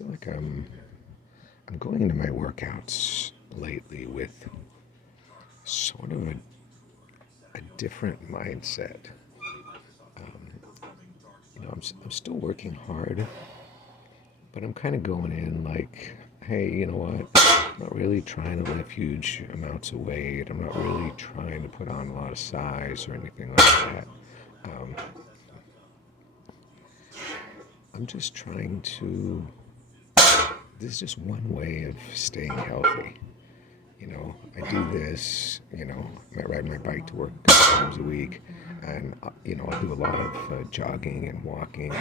feel like I'm going into my workouts lately with sort of a different mindset. I'm still working hard, but I'm kind of going in like, hey, you know what? I'm not really trying to lift huge amounts of weight. I'm not really trying to put on a lot of size or anything like that. Um, I'm just trying to. This is just one way of staying healthy. I do this. I ride my bike to work a couple times a week, and I do a lot of jogging and walking.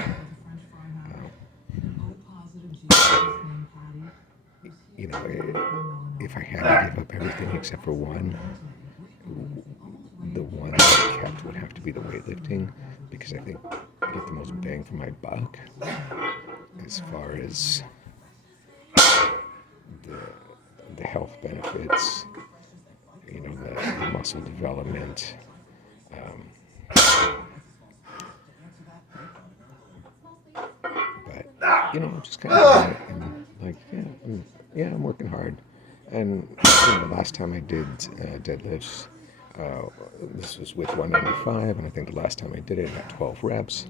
You know, if I had to give up everything except for one, the one that I kept would have to be the weightlifting, because I think I get the most bang for my buck as far as the the health benefits, the muscle development. Um, but I'm just kind of doing it and like, I'm working hard. And last time I did deadlifts, this was with 195, and I think the last time I did it, I got 12 reps.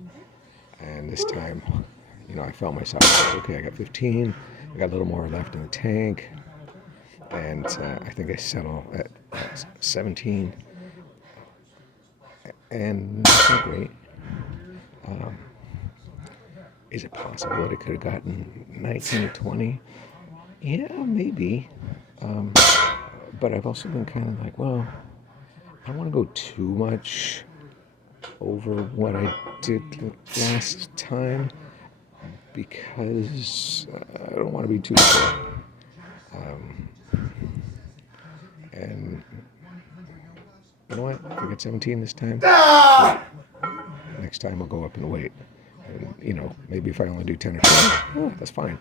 And this time, I felt myself like, okay, I got 15. I got a little more left in the tank, and I think I settle at 17, and that's not great. Um, is it possible that I could have gotten 19 or 20? Yeah, maybe. Um, but I've also been kind of like, well, I don't want to go too much over what I did last time, because I don't want to be too sore. And you know what? If I get 17 this time, next time I'll go up in weight. And, maybe if I only do 10 or 12, that's fine.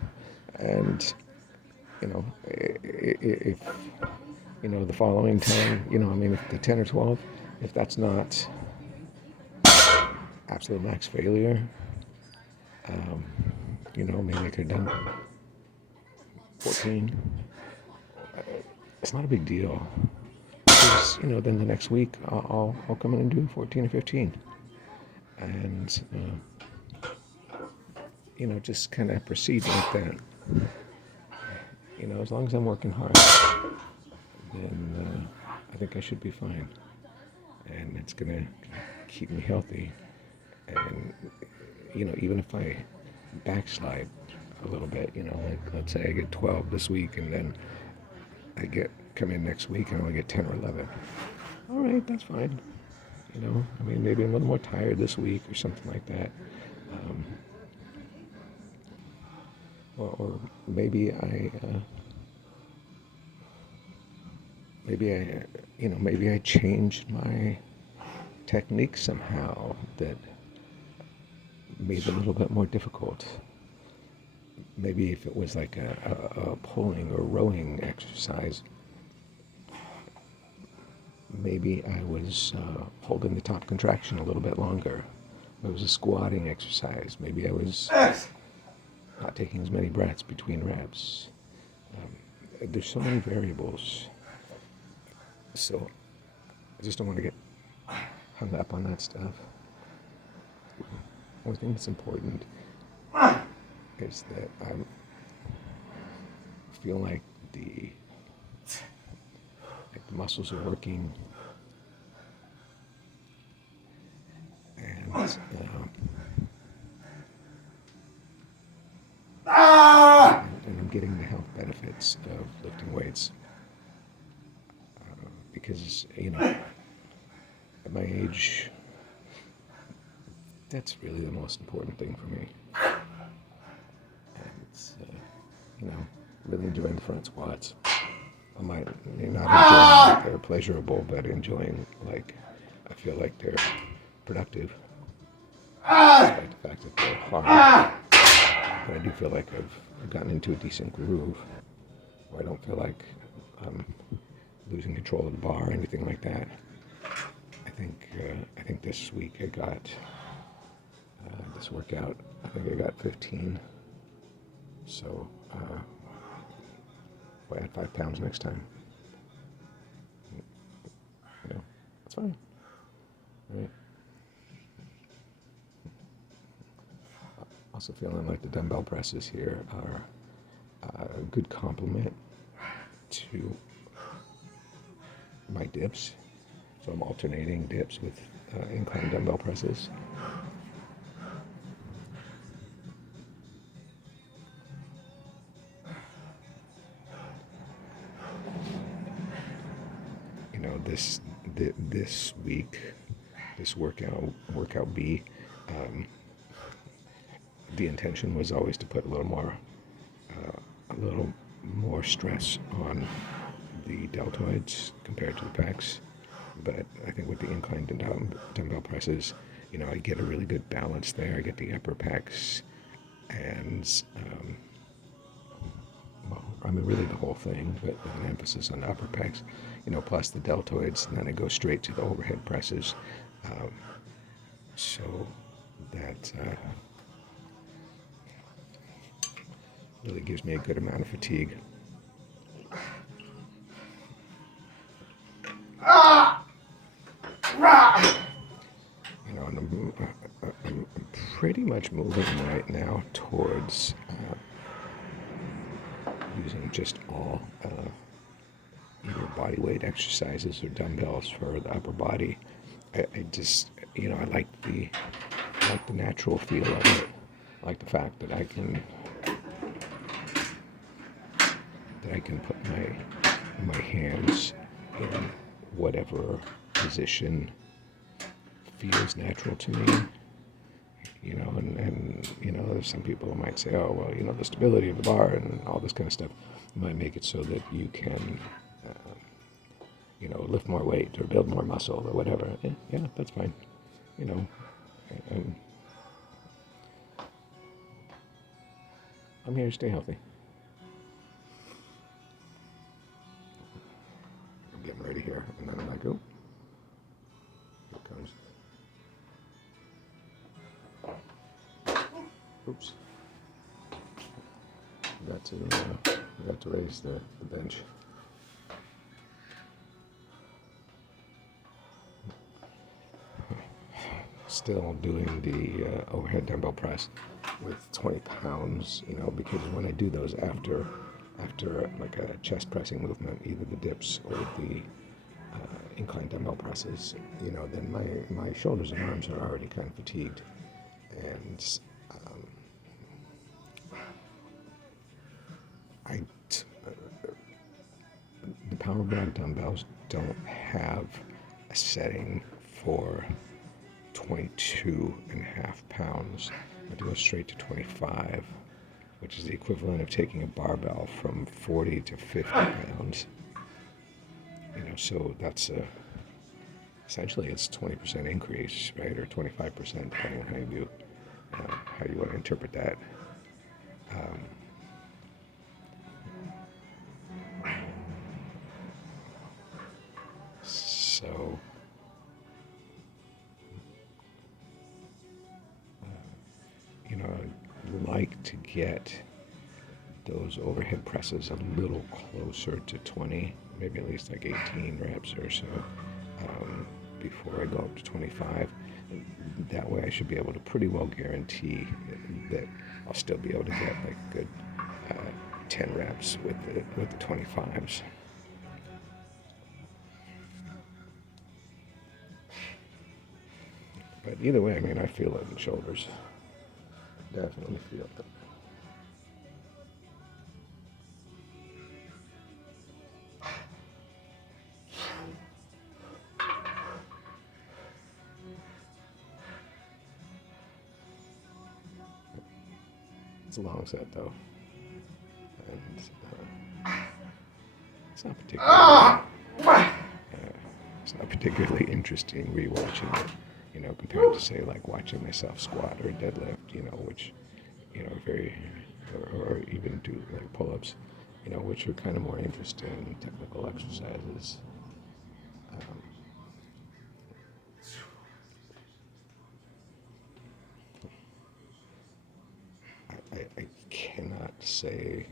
And, if, the following time, if the 10 or 12, if that's not absolute max failure, maybe I could have done 14. It's not a big deal. Because, then the next week I'll come in and do 14 or 15. And, just kind of proceed like that. As long as I'm working hard, then I think I should be fine. And it's going to keep me healthy. And, even if I backslide a little bit, like let's say I get 12 this week, and then come in next week and only get 10 or 11. All right, that's fine. Maybe I'm a little more tired this week or something like that. Or maybe I changed my technique somehow that made it a little bit more difficult. Maybe if it was like a pulling or rowing exercise, maybe I was holding the top contraction a little bit longer. If it was a squatting exercise, maybe I was not taking as many breaths between reps. There's so many variables. So I just don't want to get hung up on that stuff. One thing that's important is that I feel like the muscles are working, and I'm getting the health benefits of lifting weights. Because, at my age, that's really the most important thing for me. And it's, really enjoying the front squats. I might not enjoy that they're pleasurable, but enjoying, I feel like they're productive, despite the fact that they're hard. But I do feel like I've gotten into a decent groove, where I don't feel like I'm losing control of the bar or anything like that. I think this week I got this workout. I think I got 15 So we'll add 5 pounds next time. You know, that's fine. Right? Also feeling like the dumbbell presses here are a good complement to my dips. So I'm alternating dips with incline dumbbell presses. You know, this week, this workout B, the intention was always to put a little more stress on the deltoids compared to the pecs. But I think with the incline dumbbell presses, you know, I get a really good balance there. I get the upper pecs and, well, I mean, really the whole thing, but with an emphasis on the upper pecs, you know, plus the deltoids, and then I go straight to the overhead presses. So that really gives me a good amount of fatigue. You know, and I'm pretty much moving right now towards using just all either body weight exercises or dumbbells for the upper body. I just, you know, I like the natural feel of it. I like the fact that I can put my hands in whatever position feels natural to me. You know, and you know, there's some people who might say, oh, well, you know, the stability of the bar and all this kind of stuff might make it so that you can, you know, lift more weight or build more muscle or whatever. Yeah, that's fine. You know, I'm here to stay healthy. I'm getting ready here, and then I'm like, oh, here it comes. Oops. Got to raise the bench. Still doing the overhead dumbbell press with 20 pounds, you know, because when I do those after like a chest pressing movement, either the dips or the incline dumbbell presses, you know, then my shoulders and arms are already kind of fatigued, and the power block dumbbells don't have a setting for 22.5 pounds. I have to go straight to 25, which is the equivalent of taking a barbell from 40 to 50 pounds. You know, so that's essentially it's 20% increase, right, or 25%, depending on how you want to interpret that. So, you know, I'd like to get those overhead presses a little closer to 20, maybe at least like 18 reps or so, before I go up to 25. That way I should be able to pretty well guarantee that I'll still be able to get like a good 10 reps with the 25s. But either way, I mean, I feel it in the shoulders. Definitely feel it. It's a long set though, and it's not particularly interesting rewatching it. You know, compared to say like watching myself squat or deadlift. You know, which you know or even do like pull-ups. You know, which are kind of more interesting technical exercises. I cannot say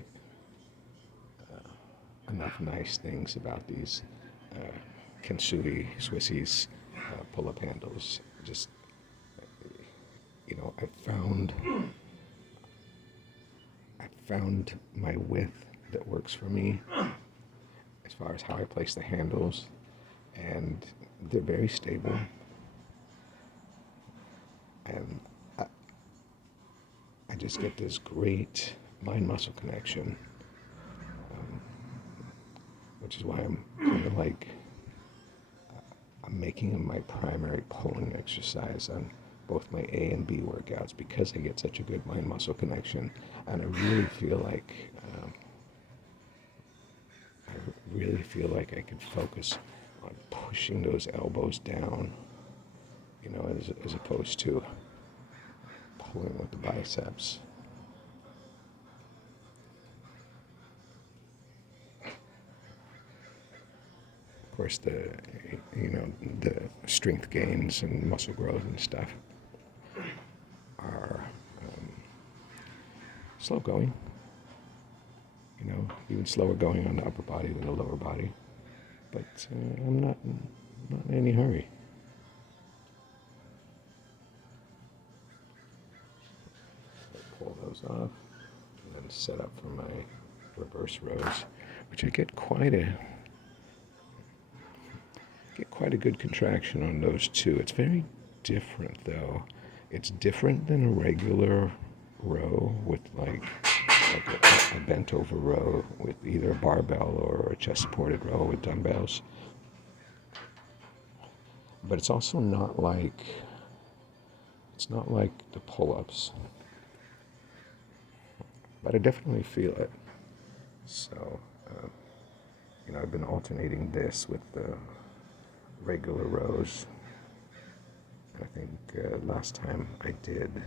enough nice things about these Kensui Swissies pull-up handles. Just, I found my width that works for me as far as how I place the handles, and they're very stable. And I just get this great mind-muscle connection, which is why I'm kind of like, I'm making them my primary pulling exercise on both my A and B workouts, because I get such a good mind-muscle connection, and I really feel like I can focus on pushing those elbows down, as opposed to pulling with the biceps. Of course, the strength gains and muscle growth and stuff are slow going. Even slower going on the upper body than the lower body. But I'm not in any hurry. Pull those off and then set up for my reverse rows, which I get quite a good contraction on those too. It's very different though. It's different than a regular row with like a bent over row with either a barbell or a chest supported row with dumbbells. But it's also not like the pull-ups. But I definitely feel it. So, I've been alternating this with the regular rows. I think last time I did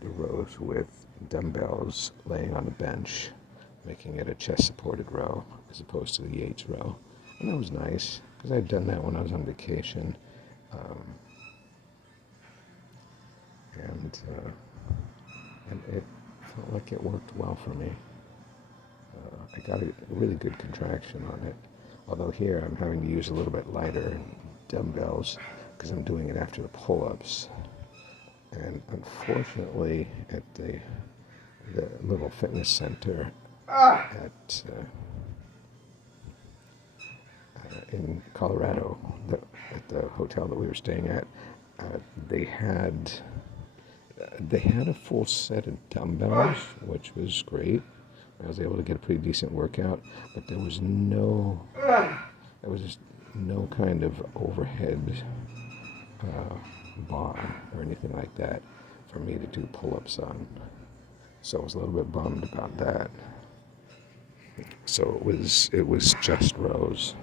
the rows with dumbbells laying on a bench, making it a chest supported row as opposed to the Yates row. And that was nice, because I'd done that when I was on vacation. And it felt like it worked well for me. I got a really good contraction on it. Although here I'm having to use a little bit lighter dumbbells because I'm doing it after the pull-ups. And unfortunately, at the little fitness center in Colorado, at the hotel that we were staying at, they had a full set of dumbbells, which was great. I was able to get a pretty decent workout, but there was just no kind of overhead bar or anything like that for me to do pull-ups on. So I was a little bit bummed about that. So it was just rows.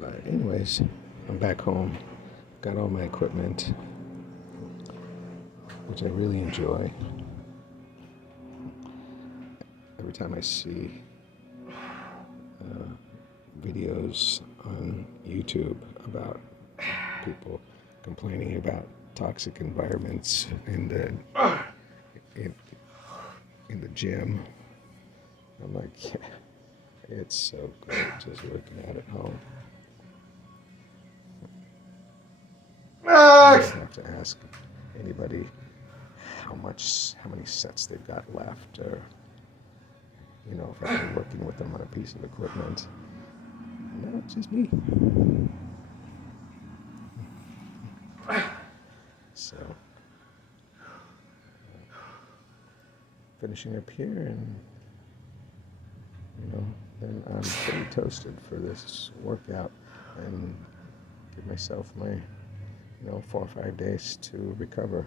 But anyways, I'm back home, got all my equipment, which I really enjoy. Every time I see videos on YouTube about people complaining about toxic environments in the gym, I'm like, yeah, it's so great just working out at home. I don't have to ask anybody how many sets they've got left, or if I've been working with them on a piece of equipment. No, it's just me. So, finishing up here, and then I'm pretty toasted for this workout, and give myself my 4 or 5 days to recover.